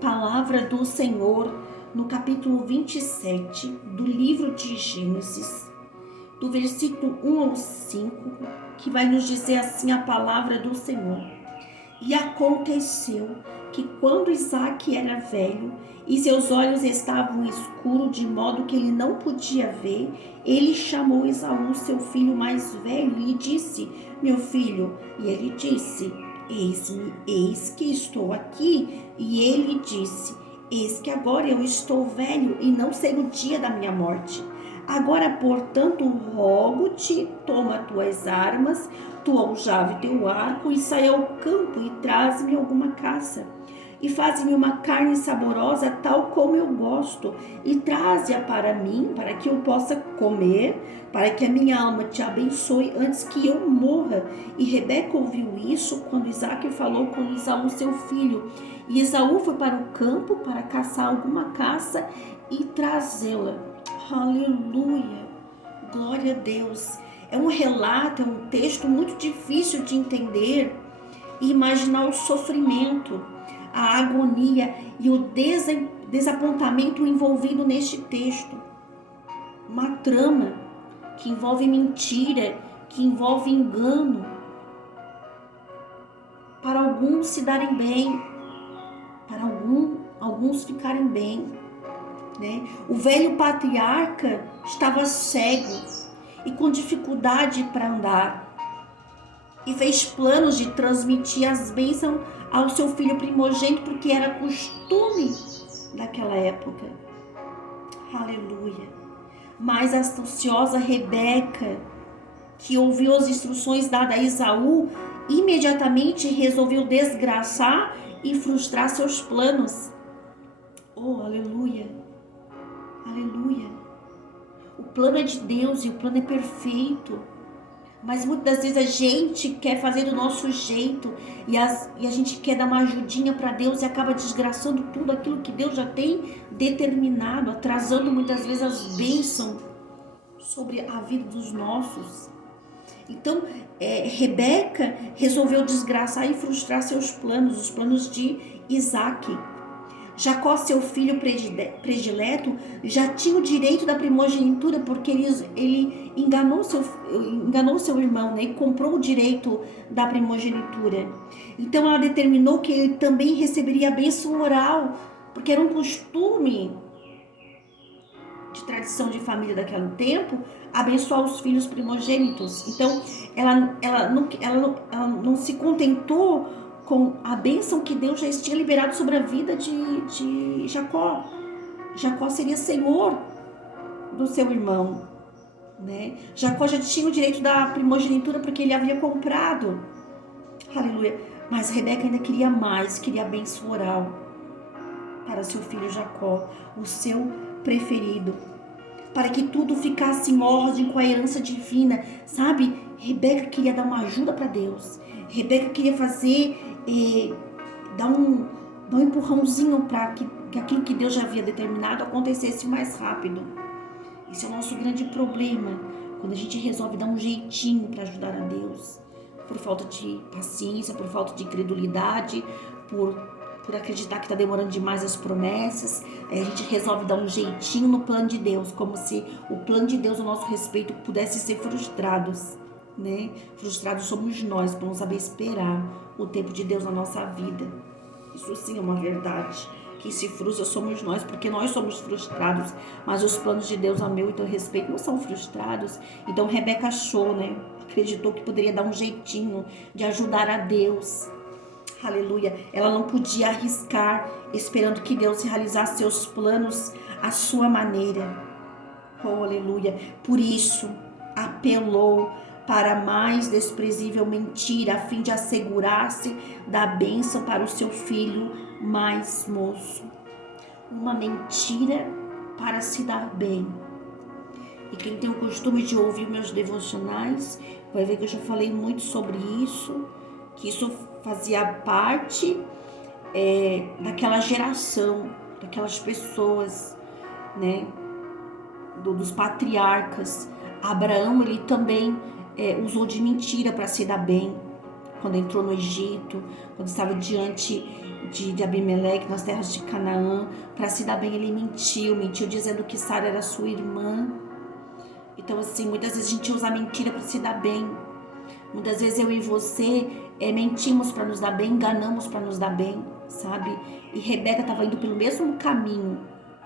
Palavra do Senhor no capítulo 27 do livro de Gênesis, do versículo 1 ao 5, que vai nos dizer assim a palavra do Senhor. E aconteceu que quando Isaque era velho e seus olhos estavam escuros de modo que ele não podia ver, ele chamou Esaú, seu filho mais velho, e lhe disse: meu filho. E ele disse: eis-me, eis que estou aqui. E ele disse: eis que agora eu estou velho e não sei o dia da minha morte. Agora, portanto, rogo-te, toma tuas armas, tua aljava e teu arco, e sai ao campo e traz-me alguma caça. E faz-me uma carne saborosa, tal como eu gosto, e traze-a para mim, para que eu possa comer, para que a minha alma te abençoe antes que eu morra. E Rebeca ouviu isso quando Isaque falou com Esaú, seu filho. E Esaú foi para o campo para caçar alguma caça e trazê-la. Aleluia, glória a Deus. É um relato, é um texto muito difícil de entender e imaginar o sofrimento, a agonia e o desapontamento envolvido neste texto. Uma trama que envolve mentira, que envolve engano, para alguns se darem bem, para alguns ficarem bem. O velho patriarca estava cego e com dificuldade para andar e fez planos de transmitir as bênçãos ao seu filho primogênito, porque era costume daquela época. Aleluia. Mas a astuciosa Rebeca, que ouviu as instruções dadas a Esaú, imediatamente resolveu desgraçar e frustrar seus planos. Oh, aleluia. Aleluia. O plano é de Deus e o plano é perfeito. Mas muitas vezes a gente quer fazer do nosso jeito e a gente quer dar uma ajudinha para Deus e acaba desgraçando tudo aquilo que Deus já tem determinado, atrasando muitas vezes as bênçãos sobre a vida dos nossos. Então, Rebeca resolveu desgraçar e frustrar seus planos, os planos de Isaque. Jacó, seu filho predileto, já tinha o direito da primogenitura, porque ele enganou seu irmão, e comprou o direito da primogenitura. Então ela determinou que ele também receberia a bênção oral, porque era um costume de tradição de família daquele tempo, abençoar os filhos primogênitos. Então ela não se contentou com a bênção que Deus já tinha liberado sobre a vida de Jacó. Jacó seria senhor do seu irmão, Jacó já tinha o direito da primogenitura porque ele havia comprado. Aleluia. Mas Rebeca ainda queria mais, queria a bênção oral para seu filho Jacó, o seu preferido, para que tudo ficasse em ordem com a herança divina, sabe? Rebeca queria dar uma ajuda para Deus. Rebeca queria fazer, dar um empurrãozinho para que aquilo que Deus já havia determinado acontecesse mais rápido. Esse é o nosso grande problema, quando a gente resolve dar um jeitinho para ajudar a Deus, por falta de paciência, por falta de credulidade, por acreditar que está demorando demais as promessas. Aí a gente resolve dar um jeitinho no plano de Deus, como se o plano de Deus a nosso respeito pudesse ser frustrados. Frustrados somos nós, por não saber esperar o tempo de Deus na nossa vida. Isso sim é uma verdade. Quem se frustra somos nós, porque nós somos frustrados, mas os planos de Deus a meu e teu respeito não são frustrados. Então Rebeca achou, acreditou que poderia dar um jeitinho de ajudar a Deus. Aleluia. Ela não podia arriscar esperando que Deus realizasse seus planos à sua maneira. Oh, aleluia. Por isso apelou para a mais desprezível mentira, a fim de assegurar-se da bênção para o seu filho mais moço. Uma mentira para se dar bem. E quem tem o costume de ouvir meus devocionais vai ver que eu já falei muito sobre isso, que isso fazia parte daquela geração, daquelas pessoas, dos patriarcas. Abraão, ele também usou de mentira para se dar bem. quando entrou no Egito, quando estava diante de Abimeleque, nas terras de Canaã. Para se dar bem, ele mentiu dizendo que Sara era sua irmã. Então, assim, muitas vezes a gente usa a mentira para se dar bem. Muitas vezes eu e você mentimos para nos dar bem, enganamos para nos dar bem, sabe? E Rebeca estava indo pelo mesmo caminho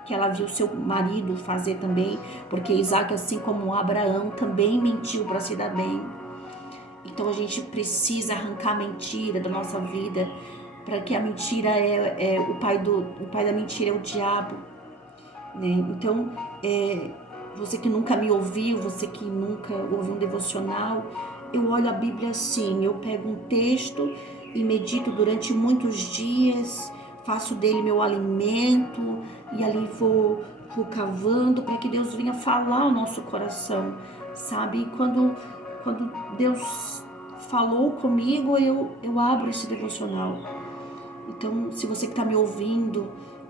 que ela viu seu marido fazer também, porque Isaac, assim como Abraão, também mentiu para se dar bem. Então a gente precisa arrancar a mentira da nossa vida, para que a mentira o pai da mentira é o diabo, né? Então, você que nunca me ouviu, você que nunca ouviu um devocional, eu olho a Bíblia assim, eu pego um texto e medito durante muitos dias, faço dele meu alimento e ali vou cavando para que Deus venha falar ao nosso coração, sabe? E quando Deus falou comigo, eu abro esse devocional. Então, se você que está me ouvindo,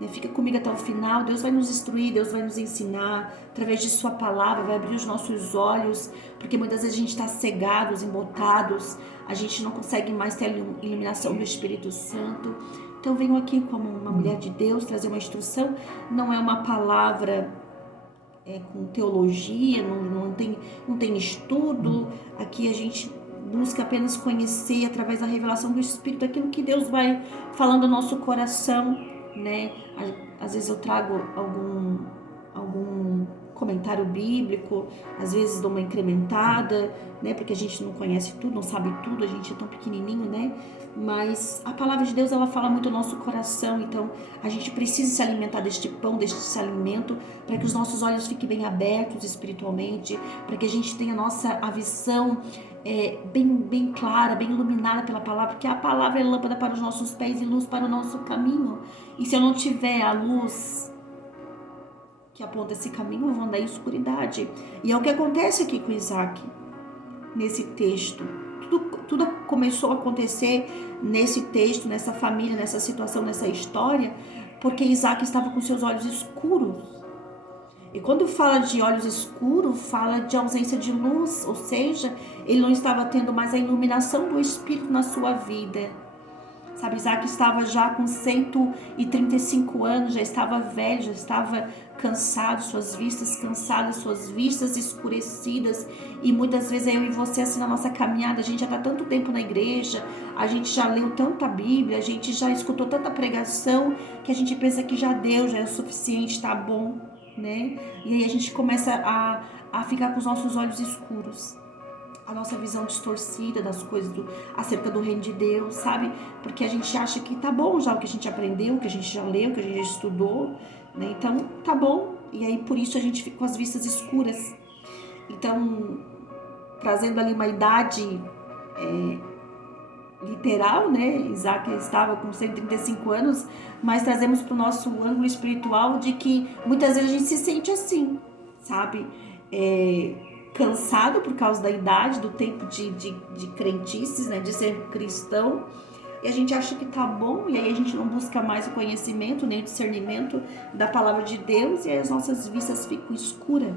fica comigo até o final. Deus vai nos instruir, Deus vai nos ensinar através de sua palavra, vai abrir os nossos olhos, porque muitas vezes a gente está cegados, embotados, a gente não consegue mais ter a iluminação do Espírito Santo. Então, venho aqui como uma mulher de Deus trazer uma instrução. Não é uma palavra com teologia, não tem estudo. Aqui a gente busca apenas conhecer através da revelação do Espírito aquilo que Deus vai falando no nosso coração, né? Às vezes eu trago algum comentário bíblico, às vezes dou uma incrementada, né? Porque a gente não conhece tudo, não sabe tudo, a gente é tão pequenininho, né? Mas a palavra de Deus, ela fala muito no nosso coração, então a gente precisa se alimentar deste pão, deste alimento, para que os nossos olhos fiquem bem abertos espiritualmente, para que a gente tenha a visão bem clara, bem iluminada pela palavra, porque a palavra é lâmpada para os nossos pés e luz para o nosso caminho. E se eu não tiver a luz que aponta esse caminho, eu vou andar em escuridade. E é o que acontece aqui com Isaac, nesse texto. Tudo começou a acontecer nesse texto, nessa família, nessa situação, nessa história, porque Isaac estava com seus olhos escuros. E quando fala de olhos escuros, fala de ausência de luz, ou seja, ele não estava tendo mais a iluminação do Espírito na sua vida. Sabe, Isaac estava já com 135 anos, já estava velho, já estava cansado, suas vistas cansadas, suas vistas escurecidas. E muitas vezes eu e você, assim, na nossa caminhada, a gente já está tanto tempo na igreja, a gente já leu tanta Bíblia, a gente já escutou tanta pregação, que a gente pensa que já deu, já é o suficiente, tá bom, né? E aí a gente começa a ficar com os nossos olhos escuros, a nossa visão distorcida das coisas acerca do reino de Deus, sabe? Porque a gente acha que tá bom já o que a gente aprendeu, o que a gente já leu, o que a gente já estudou, né? Então, tá bom. E aí, por isso, a gente fica com as vistas escuras. Então, trazendo ali uma idade literal, né? Isaac estava com 135 anos, mas trazemos para o nosso ângulo espiritual de que muitas vezes a gente se sente assim, sabe? Cansado por causa da idade, do tempo de crentices, né, de ser cristão, e a gente acha que tá bom, e aí a gente não busca mais o conhecimento, nem o discernimento da palavra de Deus, e aí as nossas vistas ficam escuras,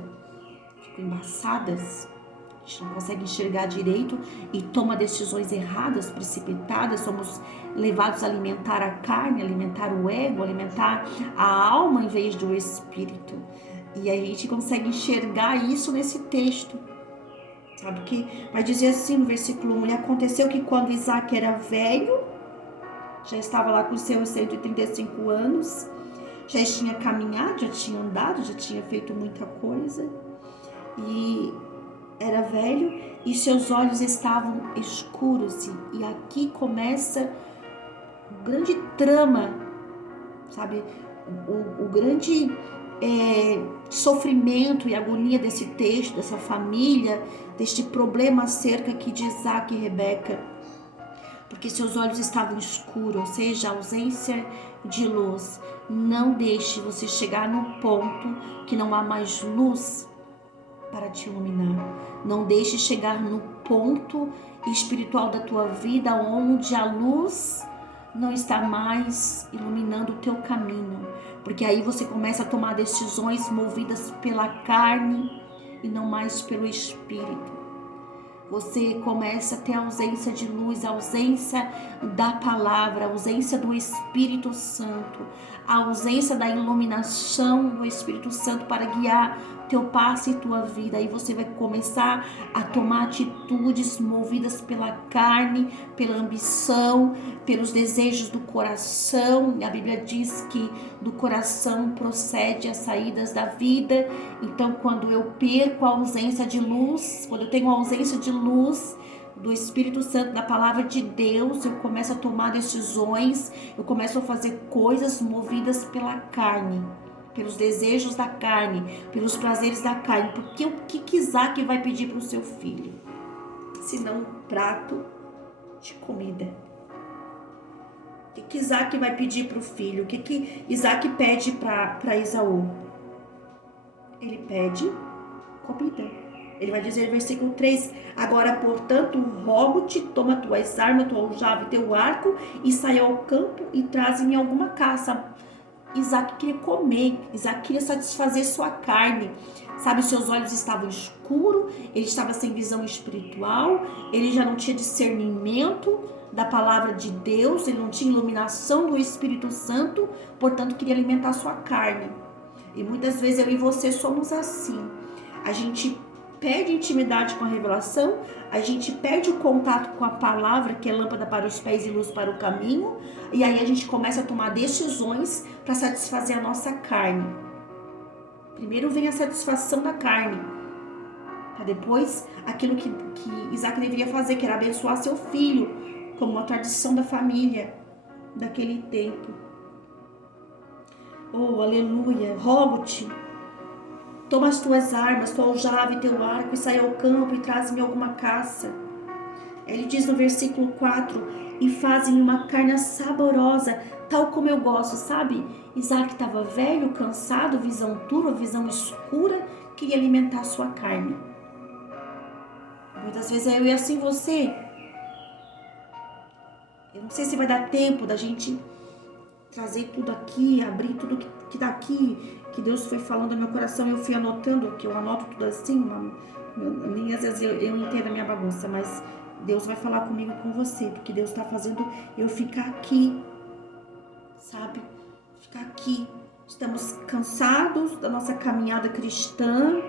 ficam embaçadas, a gente não consegue enxergar direito e toma decisões erradas, precipitadas, somos levados a alimentar a carne, alimentar o ego, alimentar a alma em vez do espírito. E aí a gente consegue enxergar isso nesse texto, sabe? Que vai dizer assim no versículo 1, e aconteceu que quando Isaac era velho, já estava lá com seus 135 anos, já tinha caminhado, já tinha andado, já tinha feito muita coisa, e era velho, e seus olhos estavam escuros, e aqui começa o grande trama, sabe? O grande sofrimento e agonia desse texto, dessa família, deste problema acerca aqui de Isaac e Rebeca, porque seus olhos estavam escuros, ou seja, ausência de luz. Não deixe você chegar no ponto que não há mais luz para te iluminar. Não deixe chegar no ponto espiritual da tua vida onde a luz não está mais iluminando o teu caminho, porque aí você começa a tomar decisões movidas pela carne e não mais pelo Espírito. você começa a ter ausência de luz, ausência da palavra, ausência do Espírito Santo, a ausência da iluminação do Espírito Santo para guiar teu passo e tua vida. Aí você vai começar a tomar atitudes movidas pela carne, pela ambição, pelos desejos do coração. A Bíblia diz que do coração procede as saídas da vida. Então, quando eu perco a ausência de luz, quando eu tenho a ausência de luz do Espírito Santo, da palavra de Deus, eu começo a tomar decisões, eu começo a fazer coisas movidas pela carne, pelos desejos da carne, pelos prazeres da carne. Porque o que Isaac vai pedir para o seu filho? Se não um prato de comida. O que Isaac vai pedir para o filho? O que Isaac pede para Esaú? Ele pede comida. Ele vai dizer no versículo 3, agora, portanto, rogo-te, toma tuas armas, tua aljava e teu arco, e sai ao campo e traze-me alguma caça. Isaac queria comer, Isaac queria satisfazer sua carne. Sabe, seus olhos estavam escuros, ele estava sem visão espiritual, ele já não tinha discernimento da palavra de Deus, ele não tinha iluminação do Espírito Santo, portanto, queria alimentar sua carne. E muitas vezes eu e você somos assim. A gente perde intimidade com a revelação, a gente perde o contato com a palavra, que é lâmpada para os pés e luz para o caminho, e aí a gente começa a tomar decisões para satisfazer a nossa carne. Primeiro vem a satisfação da carne, para depois aquilo que Isaac deveria fazer, que era abençoar seu filho, como uma tradição da família daquele tempo. Oh, aleluia, rogo-te, toma as tuas armas, tua aljava e teu arco, e sai ao campo e traz-me alguma caça. Ele diz no versículo 4, e fazem uma carne saborosa, tal como eu gosto, sabe? Isaac estava velho, cansado, visão turva, visão escura, queria alimentar a sua carne. Muitas vezes eu e assim você. Eu não sei se vai dar tempo da gente trazer tudo aqui, abrir tudo que tá aqui, que Deus foi falando no meu coração, eu fui anotando, que eu anoto tudo assim, nem às vezes eu entendo a minha bagunça, mas Deus vai falar comigo e com você, porque Deus está fazendo eu ficar aqui, sabe? Ficar aqui. Estamos cansados da nossa caminhada cristã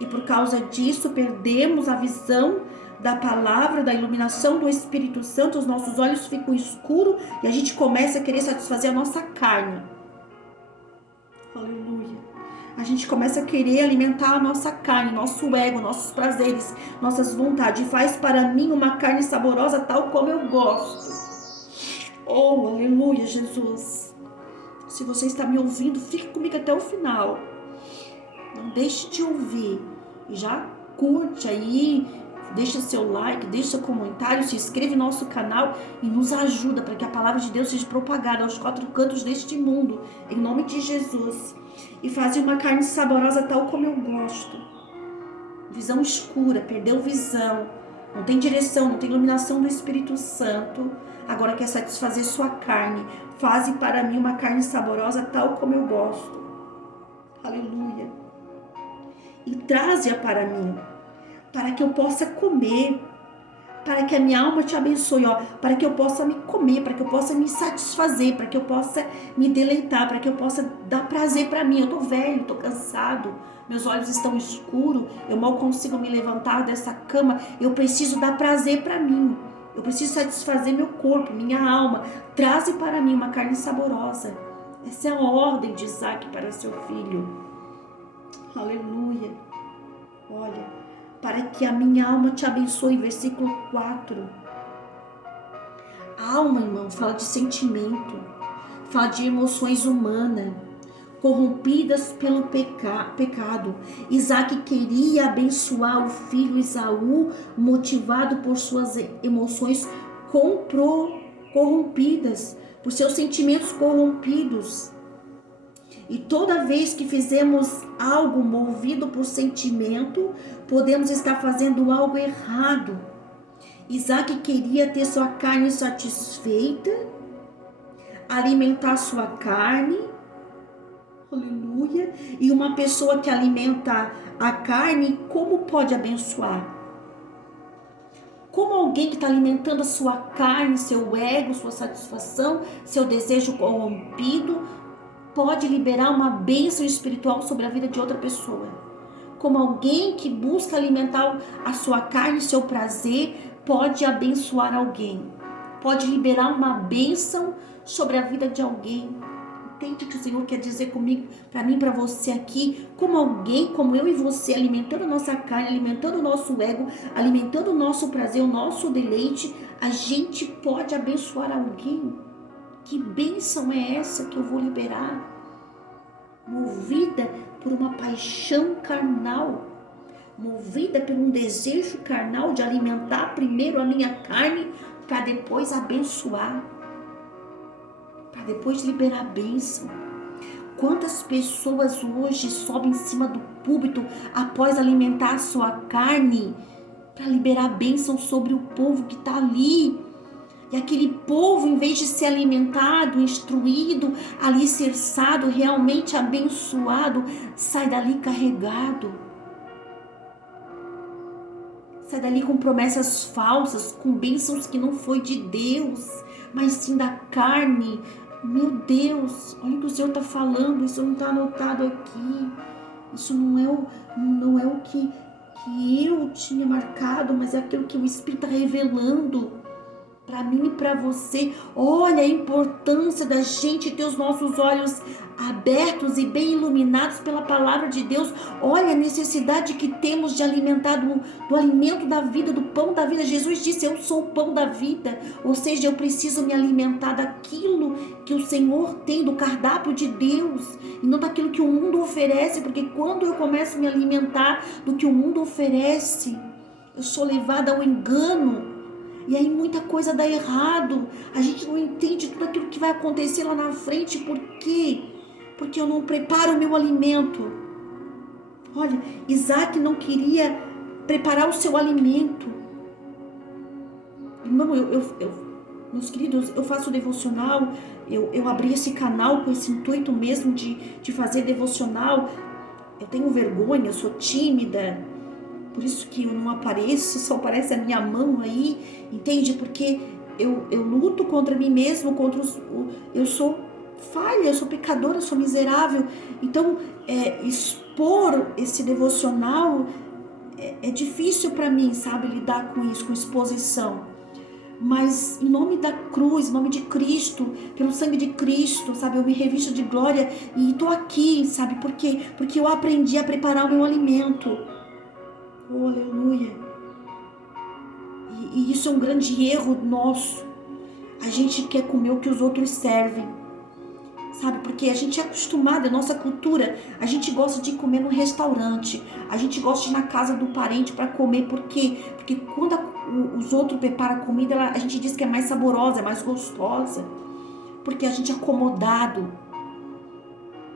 e por causa disso perdemos a visão da palavra, da iluminação do Espírito Santo, os nossos olhos ficam escuros e a gente começa a querer satisfazer a nossa carne. Aleluia. A gente começa a querer alimentar a nossa carne, nosso ego, nossos prazeres, nossas vontades. Faz para mim uma carne saborosa tal como eu gosto. Oh, aleluia, Jesus. Se você está me ouvindo, fique comigo até o final. Não deixe de ouvir. E já curte aí, deixa seu like, deixa seu comentário, se inscreve no nosso canal e nos ajuda para que a palavra de Deus seja propagada aos quatro cantos deste mundo, em nome de Jesus. E fazer uma carne saborosa tal como eu gosto. Visão escura, perdeu visão, não tem direção, não tem iluminação do Espírito Santo, agora quer satisfazer sua carne. Faze para mim uma carne saborosa tal como eu gosto. Aleluia. E traze-a para mim, para que eu possa comer, para que a minha alma te abençoe, para que eu possa me comer, para que eu possa me satisfazer, para que eu possa me deleitar, para que eu possa dar prazer para mim. Eu tô velho, tô cansado, meus olhos estão escuros, eu mal consigo me levantar dessa cama, eu preciso dar prazer para mim, eu preciso satisfazer meu corpo, minha alma. Traze para mim uma carne saborosa. Essa é a ordem de Isaac para seu filho. Aleluia. Olha, para que a minha alma te abençoe, versículo 4. A alma, irmão, fala de sentimento, fala de emoções humanas, corrompidas pelo pecado. Isaac queria abençoar o filho Esaú, motivado por suas emoções corrompidas, por seus sentimentos corrompidos. E toda vez que fizemos algo movido por sentimento, podemos estar fazendo algo errado. Isaac queria ter sua carne satisfeita, alimentar sua carne. Aleluia. E uma pessoa que alimenta a carne, como pode abençoar? Como alguém que está alimentando a sua carne, seu ego, sua satisfação, seu desejo corrompido, pode liberar uma bênção espiritual sobre a vida de outra pessoa. Como alguém que busca alimentar a sua carne, seu prazer, pode abençoar alguém. Pode liberar uma bênção sobre a vida de alguém. Entende o que o Senhor quer dizer comigo, para mim, para você aqui? Como alguém, como eu e você, alimentando a nossa carne, alimentando o nosso ego, alimentando o nosso prazer, o nosso deleite, a gente pode abençoar alguém. Que bênção é essa que eu vou liberar? Movida por uma paixão carnal, movida por um desejo carnal de alimentar primeiro a minha carne, para depois abençoar, para depois liberar a bênção. Quantas pessoas hoje sobem em cima do púlpito após alimentar a sua carne, para liberar a bênção sobre o povo que está ali. E aquele povo, em vez de ser alimentado, instruído, alicerçado, realmente abençoado, sai dali carregado. Sai dali com promessas falsas, com bênçãos que não foi de Deus, mas sim da carne. Meu Deus, olha o que o Senhor está falando, isso não está anotado aqui. Isso não é o que eu tinha marcado, mas é aquilo que o Espírito está revelando para mim e para você. Olha a importância da gente ter os nossos olhos abertos e bem iluminados pela palavra de Deus. Olha a necessidade que temos de alimentar do alimento da vida, do pão da vida. Jesus disse: eu sou o pão da vida. Ou seja, eu preciso me alimentar daquilo que o Senhor tem, do cardápio de Deus, e não daquilo que o mundo oferece, porque quando eu começo a me alimentar do que o mundo oferece, eu sou levada ao engano. E aí muita coisa dá errado. A gente não entende tudo aquilo que vai acontecer lá na frente. Por quê? Porque eu não preparo o meu alimento. Olha, Isaac não queria preparar o seu alimento. Irmão, meus queridos, eu faço devocional. Eu abri esse canal com esse intuito mesmo de fazer devocional. Eu tenho vergonha, eu sou tímida. Por isso que eu não apareço, só aparece a minha mão aí, entende? Porque eu luto contra mim mesmo, eu sou falha, eu sou pecadora, eu sou miserável. Então, expor esse devocional é difícil para mim, sabe? Lidar com isso, com exposição. Mas em nome da cruz, em nome de Cristo, pelo sangue de Cristo, sabe? Eu me revisto de glória e tô aqui, sabe? Por quê? Porque eu aprendi a preparar o meu alimento. Oh, aleluia. E isso é um grande erro nosso. A gente quer comer o que os outros servem, sabe? Porque a gente é acostumado, é nossa cultura. A gente gosta de comer no restaurante, a gente gosta de ir na casa do parente para comer. Por quê? Porque quando os outros preparam a comida, a gente diz que é mais saborosa, é mais gostosa. Porque a gente é acomodado.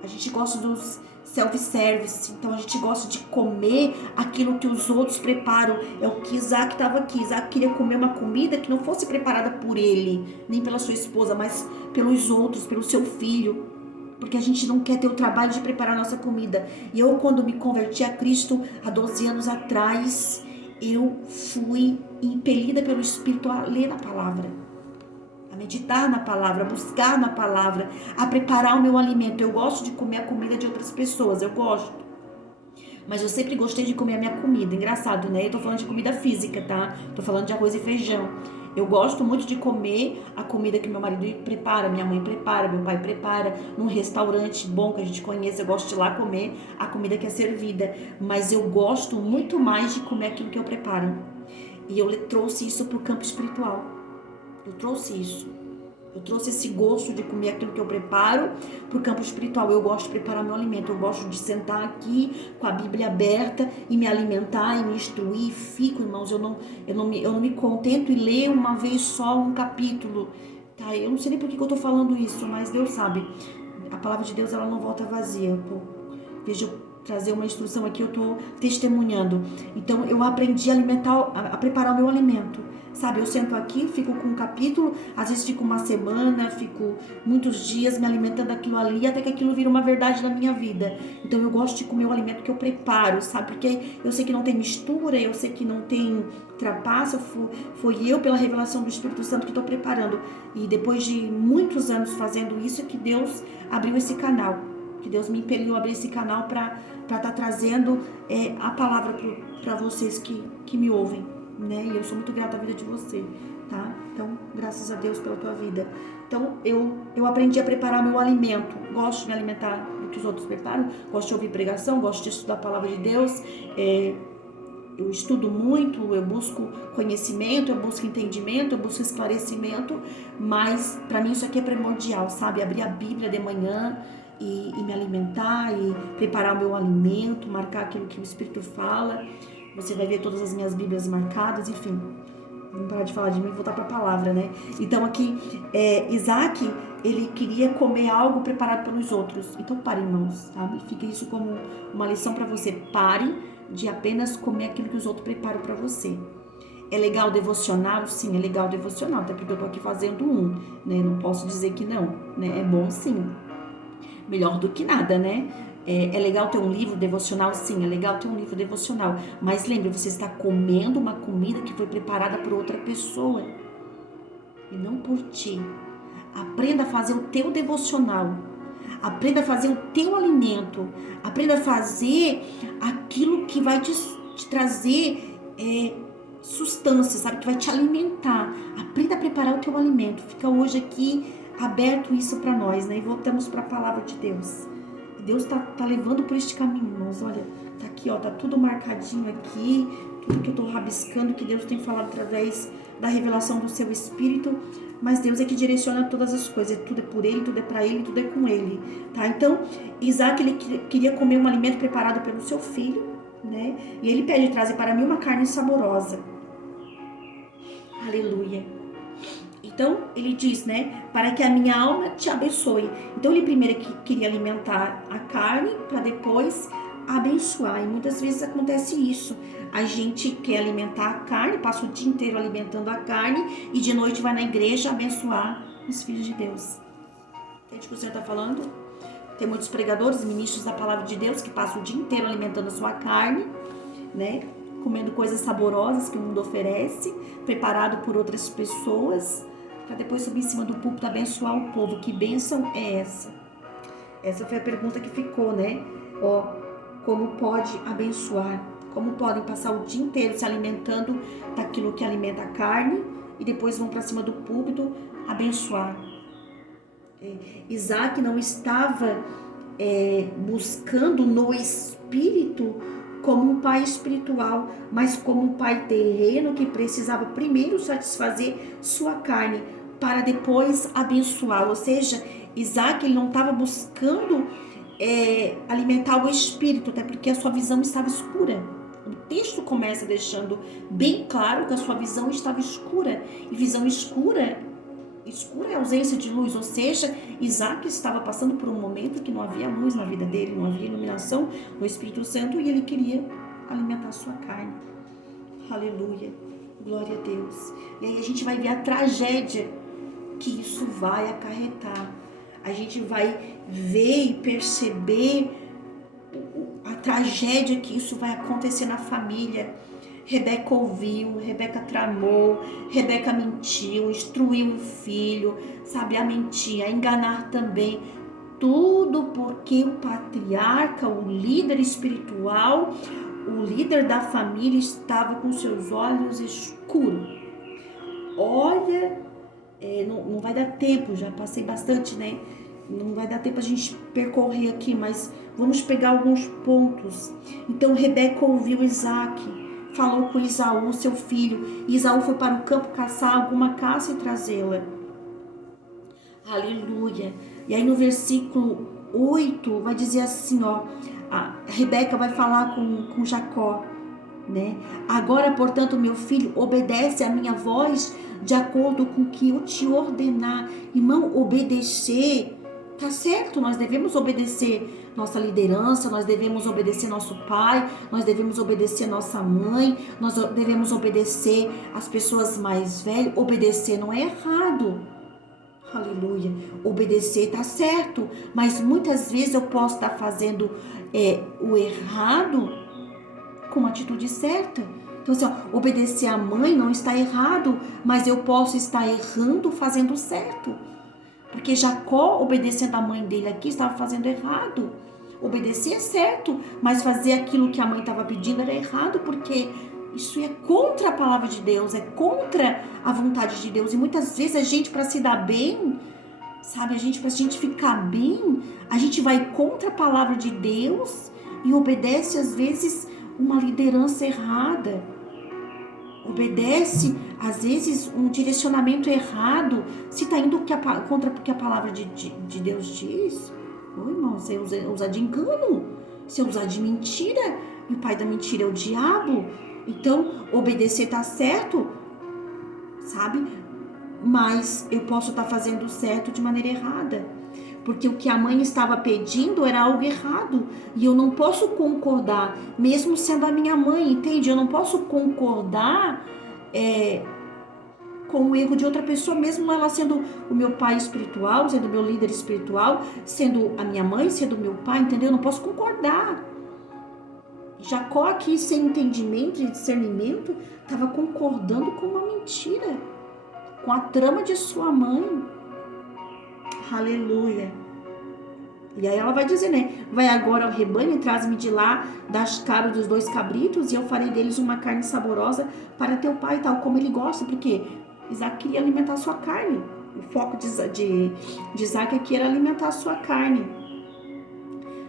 A gente gosta dos self-service, então a gente gosta de comer aquilo que os outros preparam. É o que Isaac estava aqui. Isaac queria comer uma comida que não fosse preparada por ele, nem pela sua esposa, mas pelos outros, pelo seu filho. Porque a gente não quer ter o trabalho de preparar a nossa comida. E eu, quando me converti a Cristo, há 12 anos atrás, eu fui impelida pelo Espírito a ler na palavra, a meditar na palavra, a buscar na palavra, a preparar o meu alimento. Eu gosto de comer a comida de outras pessoas, eu gosto. Mas eu sempre gostei de comer a minha comida. Engraçado, né? Eu tô falando de comida física, tá? Tô falando de arroz e feijão. Eu gosto muito de comer a comida que meu marido prepara, minha mãe prepara, meu pai prepara, num restaurante bom que a gente conhece. Eu gosto de ir lá comer a comida que é servida. Mas eu gosto muito mais de comer aquilo que eu preparo. E eu trouxe isso pro campo espiritual. Eu trouxe isso. Eu trouxe esse gosto de comer aquilo que eu preparo para o campo espiritual. Eu gosto de preparar meu alimento. Eu gosto de sentar aqui com a Bíblia aberta e me alimentar e me instruir. E fico, irmãos, eu não me contento em ler uma vez só um capítulo. Tá? Eu não sei nem por que eu estou falando isso, mas Deus sabe. A palavra de Deus, ela não volta vazia. Veja, trazer uma instrução aqui, eu estou testemunhando. Então eu aprendi a preparar o meu alimento, sabe? Eu sento aqui, fico com um capítulo, às vezes fico uma semana, fico muitos dias me alimentando daquilo ali, até que aquilo vira uma verdade na minha vida. Então eu gosto de comer o alimento que eu preparo, sabe? Porque eu sei que não tem mistura, eu sei que não tem trapaça, foi eu, pela revelação do Espírito Santo, que estou preparando. E depois de muitos anos fazendo isso, que Deus abriu esse canal, que Deus me impeliu a abrir esse canal para estar trazendo a palavra para vocês que me ouvem, né? E eu sou muito grata à vida de você, tá? Então, graças a Deus pela tua vida. Então, eu aprendi a preparar meu alimento. Gosto de me alimentar do que os outros preparam, gosto de ouvir pregação, gosto de estudar a palavra de Deus. Eu estudo muito, eu busco conhecimento, eu busco entendimento, eu busco esclarecimento, mas para mim isso aqui é primordial, sabe? Abrir a Bíblia de manhã e me alimentar e preparar o meu alimento, marcar aquilo que o Espírito fala. Você vai ver todas as minhas Bíblias marcadas, enfim. Vamos parar de falar de mim e voltar para a palavra, né? Então aqui, Isaac, ele queria comer algo preparado pelos outros. Então pare, irmãos, sabe? Fica isso como uma lição para você. Pare de apenas comer aquilo que os outros preparam para você. É legal devocional? Sim, é legal devocional, até porque eu tô aqui fazendo né? Não posso dizer que não, né? É bom sim. Melhor do que nada, né? É legal ter um livro devocional? Sim, é legal ter um livro devocional. Mas lembre, você está comendo uma comida que foi preparada por outra pessoa e não por ti. Aprenda a fazer o teu devocional. Aprenda a fazer o teu alimento. Aprenda a fazer aquilo que vai te trazer sustância, sabe? Que vai te alimentar. Aprenda a preparar o teu alimento. Fica hoje aqui aberto isso para nós, né? E voltamos para a palavra de Deus. Deus tá levando por este caminho, irmãos. Olha, tá aqui, ó, tá tudo marcadinho aqui, tudo que eu tô rabiscando, que Deus tem falado através da revelação do seu Espírito. Mas Deus é que direciona todas as coisas. Tudo é por Ele, tudo é para Ele, tudo é com Ele, tá? Então, Isaac, ele queria comer um alimento preparado pelo seu filho, né? E ele pede: trazer para mim uma carne saborosa. Aleluia. Então, ele diz, né, para que a minha alma te abençoe. Então, ele primeiro queria alimentar a carne para depois abençoar. E muitas vezes acontece isso. A gente quer alimentar a carne, passa o dia inteiro alimentando a carne e de noite vai na igreja abençoar os filhos de Deus. Entende o que o Senhor está falando? Tem muitos pregadores, ministros da palavra de Deus que passam o dia inteiro alimentando a sua carne, né, comendo coisas saborosas que o mundo oferece, preparado por outras pessoas, para depois subir em cima do púlpito abençoar o povo. Que bênção é essa? Essa foi a pergunta que ficou, né? Como pode abençoar? Como podem passar o dia inteiro se alimentando daquilo que alimenta a carne e depois vão para cima do púlpito abençoar? Isaac não estava buscando no espírito como um pai espiritual, mas como um pai terreno que precisava primeiro satisfazer sua carne para depois abençoar. Ou seja, Isaac, ele não estava buscando alimentar o espírito, até porque a sua visão estava escura. O texto começa deixando bem claro que a sua visão estava escura. E visão escura é ausência de luz, ou seja, Isaac estava passando por um momento que não havia luz na vida dele, não havia iluminação do Espírito Santo e ele queria alimentar a sua carne. Aleluia, glória a Deus. E aí a gente vai ver a tragédia que isso vai acarretar. A gente vai ver e perceber a tragédia que isso vai acontecer na família. Rebeca ouviu, Rebeca tramou, Rebeca mentiu, instruiu o filho, sabe, a mentir, a enganar também. Tudo porque o patriarca, o líder espiritual, o líder da família estava com seus olhos escuros. Olha, não vai dar tempo, já passei bastante, né? Não vai dar tempo a gente percorrer aqui, mas vamos pegar alguns pontos. Então Rebeca ouviu Isaac, falou com Esaú, seu filho, e Esaú foi para o campo caçar alguma caça e trazê-la. Aleluia. E aí no versículo 8 vai dizer assim, ó, a Rebeca vai falar com Jacó, né? Agora, portanto, meu filho, obedece a minha voz de acordo com o que eu te ordenar. Irmão, obedecer Tá certo, nós devemos obedecer nossa liderança, nós devemos obedecer nosso pai, nós devemos obedecer nossa mãe, nós devemos obedecer as pessoas mais velhas. Obedecer não é errado. Aleluia. Obedecer tá certo, mas muitas vezes eu posso estar fazendo o errado com a atitude certa. Então, assim, obedecer a mãe não está errado, mas eu posso estar errando fazendo certo. Porque Jacó, obedecendo a mãe dele aqui, estava fazendo errado. Obedecer é certo, mas fazer aquilo que a mãe estava pedindo era errado, porque isso é contra a palavra de Deus, é contra a vontade de Deus. E muitas vezes a gente, para se dar bem, sabe, para a gente ficar bem, a gente vai contra a palavra de Deus e obedece, às vezes, uma liderança errada. Obedece, às vezes, um direcionamento errado. Se está indo contra o que a palavra de Deus diz, irmão, você usa de engano, você usa de mentira, e o pai da mentira é o diabo. Então, obedecer tá certo, sabe? Mas eu posso estar fazendo certo de maneira errada. Porque o que a mãe estava pedindo era algo errado. E eu não posso concordar, mesmo sendo a minha mãe, entende? Eu não posso concordar com o erro de outra pessoa, mesmo ela sendo o meu pai espiritual, sendo o meu líder espiritual, sendo a minha mãe, sendo o meu pai, entendeu? Eu não posso concordar. Jacó aqui, sem entendimento e discernimento, estava concordando com uma mentira, com a trama de sua mãe. Aleluia. E aí ela vai dizer, né? Vai agora ao rebanho e traz-me de lá das cabras dos 2 cabritos, e eu farei deles uma carne saborosa para teu pai, tal como ele gosta, porque Isaac queria alimentar a sua carne. O foco de Isaac aqui era alimentar a sua carne.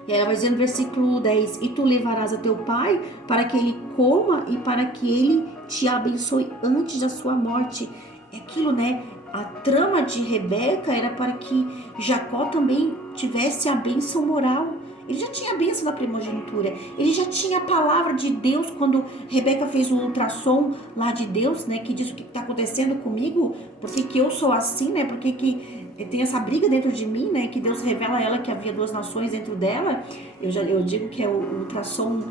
E aí ela vai dizer no versículo 10, e tu levarás a teu pai para que ele coma e para que ele te abençoe antes da sua morte. É aquilo, né? A trama de Rebeca era para que Jacó também tivesse a bênção moral. Ele já tinha a bênção da primogenitura. Ele já tinha a palavra de Deus quando Rebeca fez o ultrassom lá de Deus, né? Que diz o que está acontecendo comigo, porque que eu sou assim, né? Porque que tem essa briga dentro de mim, né? Que Deus revela a ela que havia 2 nações dentro dela. Eu digo que é o ultrassom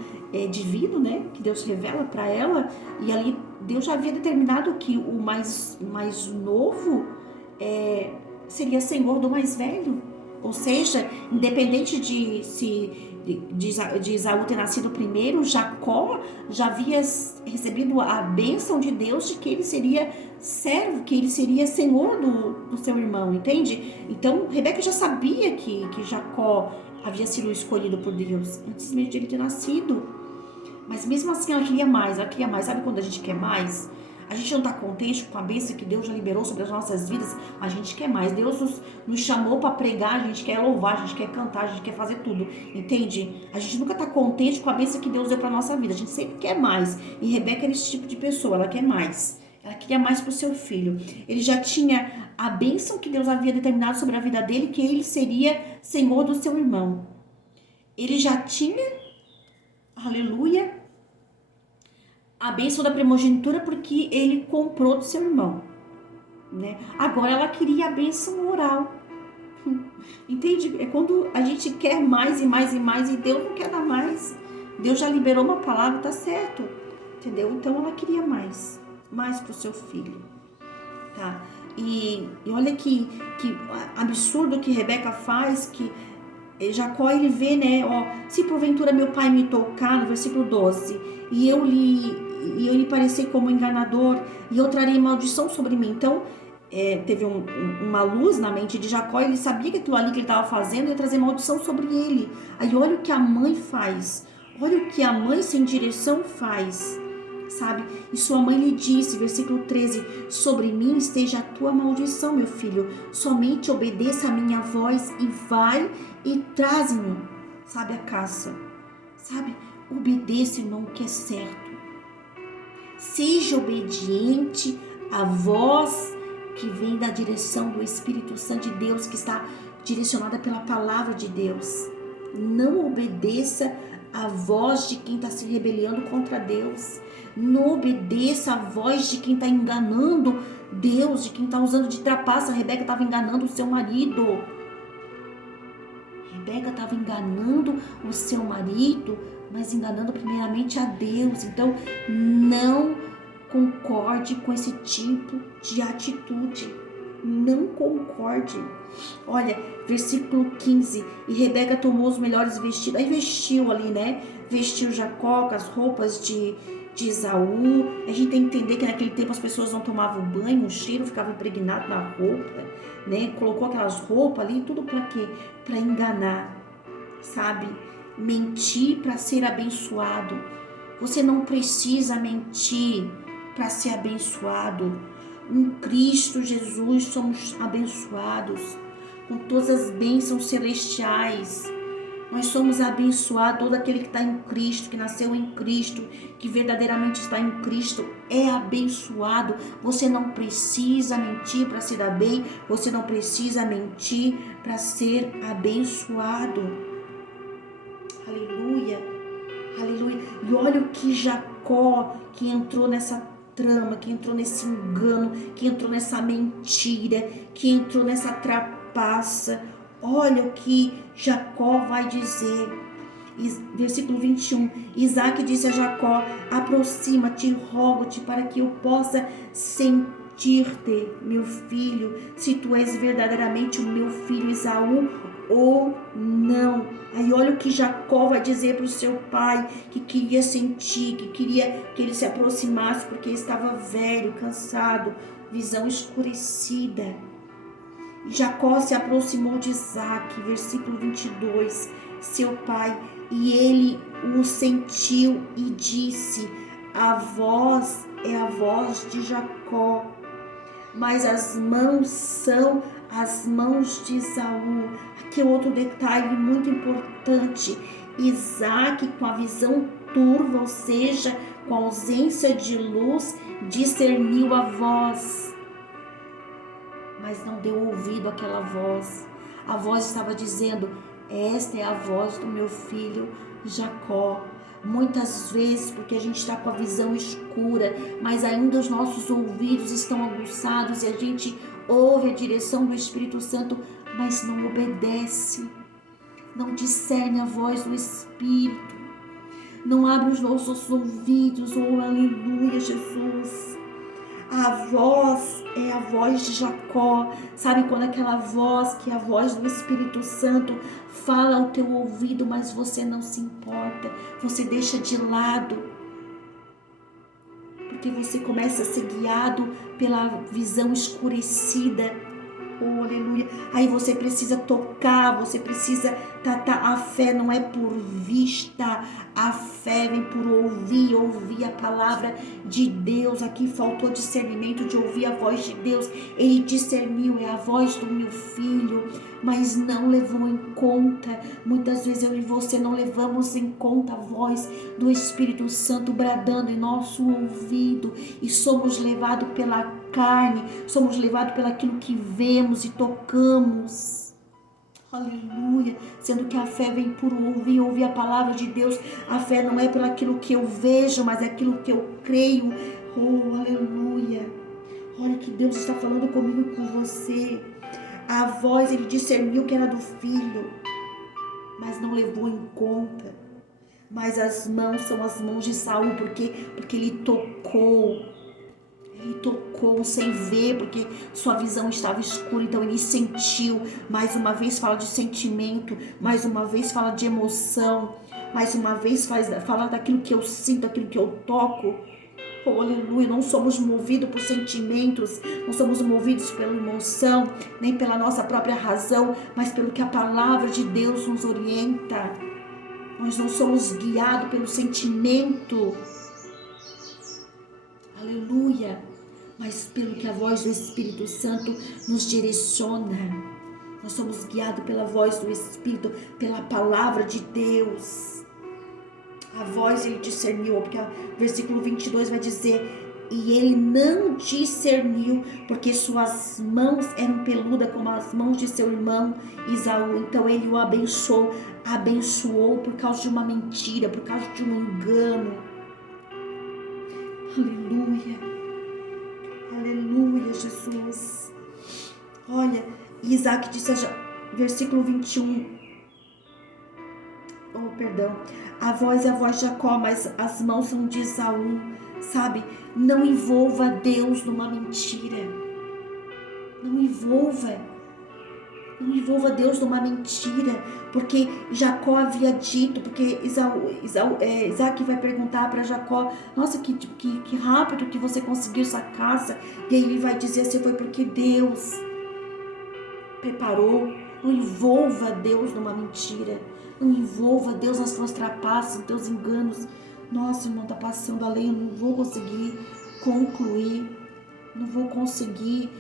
divino, né? Que Deus revela para ela. E ali Deus já havia determinado que o mais novo seria senhor do mais velho. Ou seja, independente de Esaú ter nascido primeiro, Jacó já havia recebido a bênção de Deus de que ele seria servo, que ele seria senhor do seu irmão, entende? Então, Rebeca já sabia que Jacó havia sido escolhido por Deus, antes mesmo de ele ter nascido. Mas mesmo assim ela queria mais. Sabe quando a gente quer mais? A gente não está contente com a bênção que Deus já liberou sobre as nossas vidas, a gente quer mais. Deus nos chamou para pregar, a gente quer louvar, a gente quer cantar, a gente quer fazer tudo, entende? A gente nunca está contente com a bênção que Deus deu para nossa vida, a gente sempre quer mais. E Rebeca era esse tipo de pessoa, ela quer mais. Ela queria mais para o seu filho. Ele já tinha a bênção que Deus havia determinado sobre a vida dele, que ele seria senhor do seu irmão. Ele já tinha, aleluia, a bênção da primogenitura porque ele comprou do seu irmão, né? Agora ela queria a bênção moral. Entende? É quando a gente quer mais e mais e mais e Deus não quer dar mais. Deus já liberou uma palavra, tá certo, entendeu? Então ela queria mais pro seu filho, tá? E olha que absurdo que Rebeca faz, que Jacó, ele vê, né, se porventura meu pai me tocar, no versículo 12, e eu lhe parecer como enganador, e eu trarei maldição sobre mim. Então, teve uma luz na mente de Jacó, ele sabia que aquilo ali que ele estava fazendo ia trazer maldição sobre ele. Aí olha o que a mãe faz, olha o que a mãe sem direção faz, sabe? E sua mãe lhe disse, versículo 13, sobre mim esteja a tua maldição, meu filho, somente obedeça a minha voz e vai e traz-me, sabe, a caça, sabe? Obedeça, irmão, o que é certo. Seja obediente à voz que vem da direção do Espírito Santo de Deus, que está direcionada pela palavra de Deus. Não obedeça à voz de quem está se rebelando contra Deus. Não obedeça à voz de quem está enganando Deus, de quem está usando de trapaça. A Rebeca estava enganando o seu marido. Rebeca estava enganando o seu marido, mas enganando primeiramente a Deus. Então, não concorde com esse tipo de atitude. Não concorde. Olha, versículo 15. E Rebeca tomou os melhores vestidos. Aí vestiu ali, né? Vestiu Jacó com as roupas de Esaú. A gente tem que entender que naquele tempo as pessoas não tomavam banho, o cheiro ficava impregnado na roupa, né? Colocou aquelas roupas ali, tudo para quê? Para enganar, sabe? Mentir para ser abençoado. Você não precisa mentir para ser abençoado. Em Cristo Jesus somos abençoados com todas as bênçãos celestiais. Nós somos abençoados, todo aquele que está em Cristo, que nasceu em Cristo, que verdadeiramente está em Cristo, é abençoado. Você não precisa mentir para se dar bem, você não precisa mentir para ser abençoado. Aleluia, aleluia. E olha o que Jacó, que entrou nessa trama, que entrou nesse engano, que entrou nessa mentira, que entrou nessa trapaça. Olha o que Jacó vai dizer. Versículo 21. Isaac disse a Jacó: aproxima-te, rogo-te, para que eu possa sentir-te, meu filho, se tu és verdadeiramente o meu filho Esaú ou não. Aí olha o que Jacó vai dizer para o seu pai, que queria sentir, que queria que ele se aproximasse, porque estava velho, cansado, visão escurecida. Jacó se aproximou de Isaac, versículo 22, seu pai, e ele o sentiu e disse: a voz é a voz de Jacó, mas as mãos são as mãos de Esaú. Aqui é outro detalhe muito importante. Isaac, com a visão turva, ou seja, com a ausência de luz, discerniu a voz, mas não deu ouvido àquela voz. A voz estava dizendo: esta é a voz do meu filho Jacó. Muitas vezes, porque a gente está com a visão escura, mas ainda os nossos ouvidos estão aguçados e a gente ouve a direção do Espírito Santo, mas não obedece, não discerne a voz do Espírito, não abre os nossos ouvidos. Oh, aleluia, Jesus. A voz é a voz de Jacó. Sabe quando aquela voz, que é a voz do Espírito Santo, fala ao teu ouvido, mas você não se importa, você deixa de lado, porque você começa a ser guiado pela visão escurecida. Oh, aleluia. Aí você precisa tocar, você precisa tratar. A fé não é por vista, a fé vem por ouvir a palavra de Deus. Aqui faltou discernimento de ouvir a voz de Deus. Ele discerniu, é a voz do meu filho, mas não levou em conta. Muitas vezes eu e você não levamos em conta a voz do Espírito Santo bradando em nosso ouvido e somos levados pela carne, somos levados pelo aquilo que vemos e tocamos. Aleluia. Sendo que a fé vem por ouvir a palavra de Deus. A fé não é pelo aquilo que eu vejo, mas é aquilo que eu creio. Oh, aleluia. Olha que Deus está falando comigo e com você. A voz, ele discerniu que era do filho, mas não levou em conta. Mas as mãos são as mãos de Saul, porque ele tocou. Ele tocou sem ver, porque sua visão estava escura, então ele sentiu. Mais uma vez fala de sentimento, mais uma vez fala de emoção, mais uma vez fala daquilo que eu sinto, daquilo que eu toco. Oh, aleluia, não somos movidos por sentimentos, não somos movidos pela emoção, nem pela nossa própria razão, mas pelo que a palavra de Deus nos orienta. Nós não somos guiados pelo sentimento, aleluia, mas pelo que a voz do Espírito Santo nos direciona. Nós somos guiados pela voz do Espírito, pela palavra de Deus. A voz ele discerniu, porque o versículo 22 vai dizer: e ele não discerniu, porque suas mãos eram peludas como as mãos de seu irmão Esaú. Então ele o abençoou por causa de uma mentira, por causa de um engano. Aleluia, aleluia, Jesus. Olha, Isaac disse, versículo 21, perdão. A voz é a voz de Jacó, mas as mãos são de Esaú, sabe? Não envolva Deus numa mentira. Não envolva Deus numa mentira, porque Jacó havia dito, porque Isaac vai perguntar para Jacó, nossa, que rápido que você conseguiu essa caça, e aí ele vai dizer assim, foi porque Deus preparou. Não envolva Deus numa mentira, não envolva Deus nas suas trapaças, nos teus enganos. Nossa, irmão, tá passando a lei, eu não vou conseguir concluir, não vou conseguir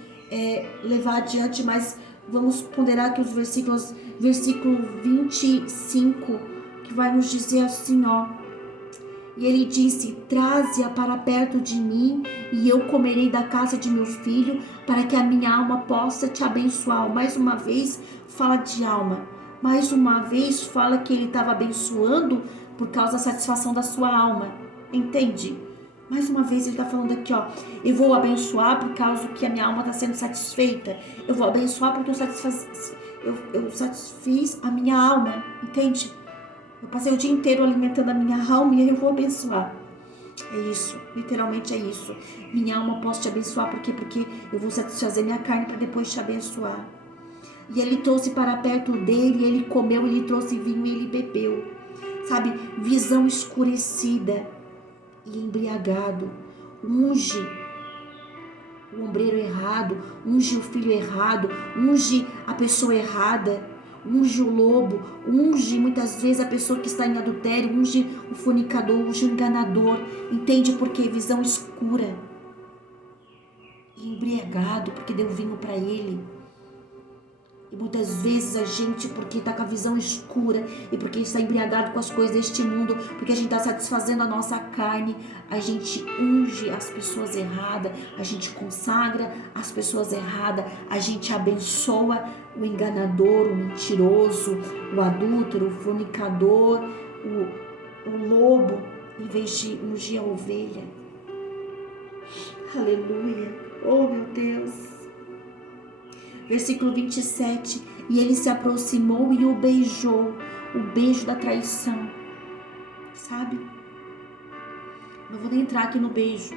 levar adiante, mas vamos ponderar aqui os versículos, versículo 25, que vai nos dizer assim, ó. E ele disse, traze-a para perto de mim, e eu comerei da casa de meu filho, para que a minha alma possa te abençoar. Mais uma vez, fala de alma. Mais uma vez, fala que ele estava abençoando por causa da satisfação da sua alma. Entende? Mais uma vez ele está falando aqui, ó, eu vou abençoar por causa que a minha alma está sendo satisfeita. Eu vou abençoar porque eu satisfiz a minha alma, entende? Eu passei o dia inteiro alimentando a minha alma e aí eu vou abençoar. É isso, literalmente é isso. Minha alma posso te abençoar, por quê? Porque eu vou satisfazer minha carne para depois te abençoar. E ele trouxe para perto dele, ele comeu, ele trouxe vinho e ele bebeu. Sabe, visão escurecida e embriagado, unge o ombreiro errado, unge o filho errado, unge a pessoa errada, unge o lobo, unge muitas vezes a pessoa que está em adultério, unge o fornicador, unge o enganador. Entende por quê? Visão escura e embriagado, porque deu vinho para ele. E muitas vezes a gente, porque está com a visão escura e porque está embriagado com as coisas deste mundo, porque a gente está satisfazendo a nossa carne, a gente unge as pessoas erradas, a gente consagra as pessoas erradas, a gente abençoa o enganador, o mentiroso, o adúltero, o fornicador, o lobo, em vez de ungir a ovelha. Aleluia! Oh, meu Deus! Versículo 27, e ele se aproximou e o beijou, o beijo da traição, sabe? Não vou nem entrar aqui no beijo.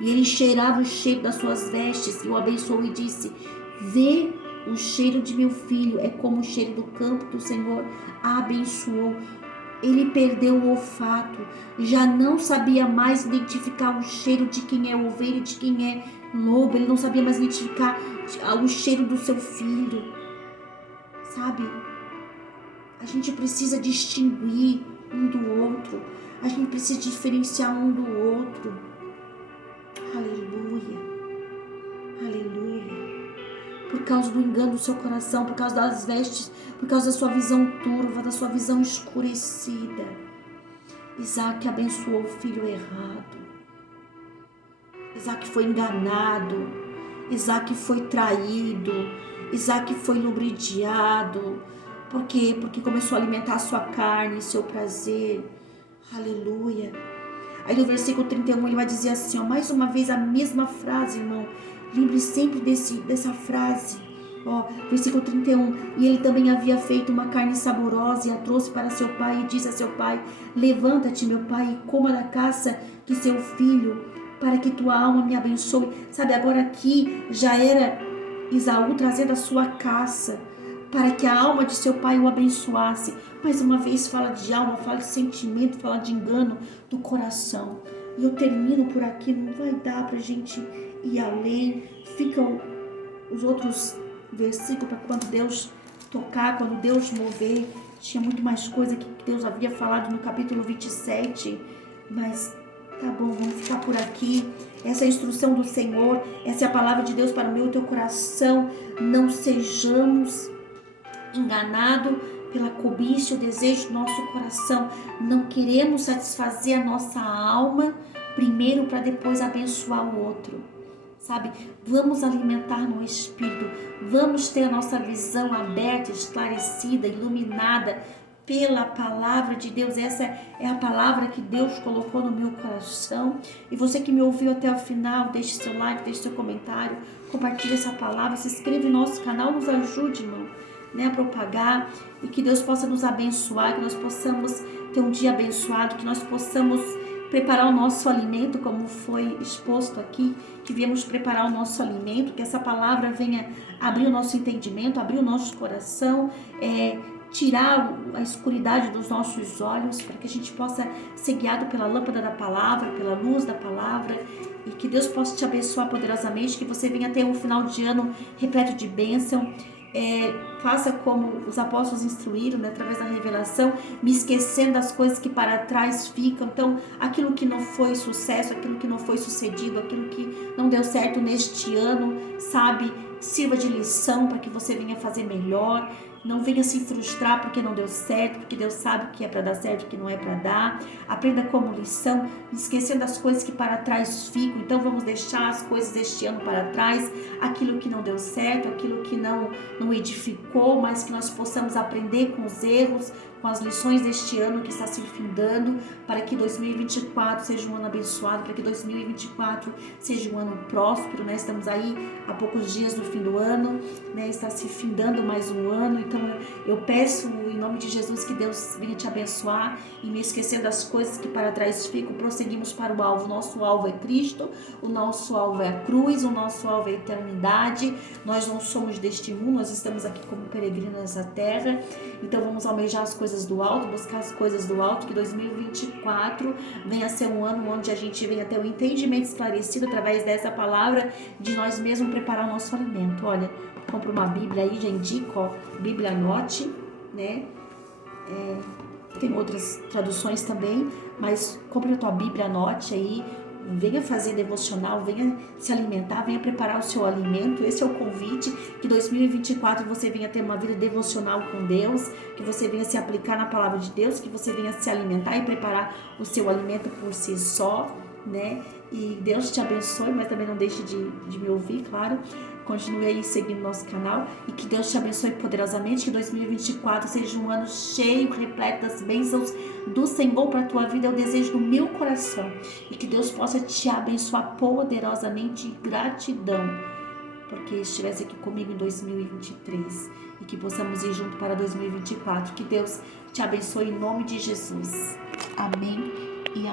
E ele cheirava o cheiro das suas vestes e o abençoou e disse, vê o cheiro de meu filho, é como o cheiro do campo que o Senhor abençoou. Ele perdeu o olfato, já não sabia mais identificar o cheiro de quem é ovelha e de quem é lobo, ele não sabia mais identificar o cheiro do seu filho, sabe? A gente precisa distinguir um do outro, a gente precisa diferenciar um do outro. Aleluia, aleluia. Por causa do engano do seu coração, por causa das vestes, por causa da sua visão turva, da sua visão escurecida, Isaac abençoou o filho errado. Isaac foi enganado, Isaac foi traído, Isaac foi lubridiado. Por quê? Porque começou a alimentar a sua carne, seu prazer. Aleluia. Aí no versículo 31 ele vai dizer assim, ó, mais uma vez a mesma frase, irmão. Lembre sempre dessa frase. Ó, versículo 31. E ele também havia feito uma carne saborosa e a trouxe para seu pai e disse a seu pai, levanta-te, meu pai, e coma da caça que seu filho, para que tua alma me abençoe. Sabe, agora aqui já era Esaú trazendo a sua caça, para que a alma de seu pai o abençoasse. Mais uma vez fala de alma, fala de sentimento, fala de engano do coração. E eu termino por aqui, não vai dar pra gente ir além. Ficam os outros versículos para quando Deus tocar, quando Deus mover. Tinha muito mais coisa que Deus havia falado no capítulo 27, mas tá bom, vamos ficar por aqui. Essa é a instrução do Senhor, essa é a palavra de Deus para o meu e teu coração. Não sejamos enganados pela cobiça e o desejo do nosso coração. Não queremos satisfazer a nossa alma primeiro para depois abençoar o outro. Sabe, vamos alimentar no Espírito, vamos ter a nossa visão aberta, esclarecida, iluminada pela palavra de Deus. Essa é a palavra que Deus colocou no meu coração. E você que me ouviu até o final, deixe seu like, deixe seu comentário, compartilhe essa palavra, se inscreva no nosso canal, nos ajude, irmão, né, a propagar, e que Deus possa nos abençoar, que nós possamos ter um dia abençoado, que nós possamos preparar o nosso alimento, como foi exposto aqui, que viemos preparar o nosso alimento, que essa palavra venha abrir o nosso entendimento, abrir o nosso coração, tirar a escuridade dos nossos olhos, para que a gente possa ser guiado pela lâmpada da palavra, pela luz da palavra, e que Deus possa te abençoar poderosamente, que você venha ter um final de ano repleto de bênção. Faça como os apóstolos instruíram, né, através da revelação, me esquecendo das coisas que para trás ficam. Então, aquilo que não foi sucesso, aquilo que não foi sucedido, aquilo que não deu certo neste ano, sabe, sirva de lição para que você venha fazer melhor. Não venha se frustrar porque não deu certo, porque Deus sabe o que é para dar certo e o que não é para dar. Aprenda como lição, esquecendo das coisas que para trás ficam. Então vamos deixar as coisas deste ano para trás, aquilo que não deu certo, aquilo que não edificou, mas que nós possamos aprender com os erros, com as lições deste ano que está se findando, para que 2024 seja um ano abençoado, para que 2024 seja um ano próspero, né? Estamos aí há poucos dias do fim do ano, né? Está se findando mais um ano, então eu peço em nome de Jesus que Deus venha te abençoar e me esquecer das coisas que para trás ficam, prosseguimos para o alvo. O nosso alvo é Cristo, o nosso alvo é a cruz, o nosso alvo é a eternidade. Nós não somos deste mundo, nós estamos aqui como peregrinos nessa terra, então vamos almejar as coisas do alto, buscar as coisas do alto, que 2024 venha ser um ano onde a gente venha ter um entendimento esclarecido através dessa palavra, de nós mesmos preparar o nosso alimento. Olha, compra uma Bíblia aí, já indico, ó, Bíblia Anote, né? Tem outras traduções também, mas compre a tua Bíblia, anote aí, venha fazer devocional, venha se alimentar, venha preparar o seu alimento. Esse é o convite, que 2024 você venha ter uma vida devocional com Deus, que você venha se aplicar na palavra de Deus, que você venha se alimentar e preparar o seu alimento por si só, né? E Deus te abençoe, mas também não deixe de me ouvir, claro. Continue aí seguindo nosso canal e que Deus te abençoe poderosamente, que 2024 seja um ano cheio, repleto das bênçãos do Senhor para a tua vida. É o desejo do meu coração, e que Deus possa te abençoar poderosamente. E gratidão porque estivesse aqui comigo em 2023 e que possamos ir junto para 2024. Que Deus te abençoe em nome de Jesus. Amém e amém.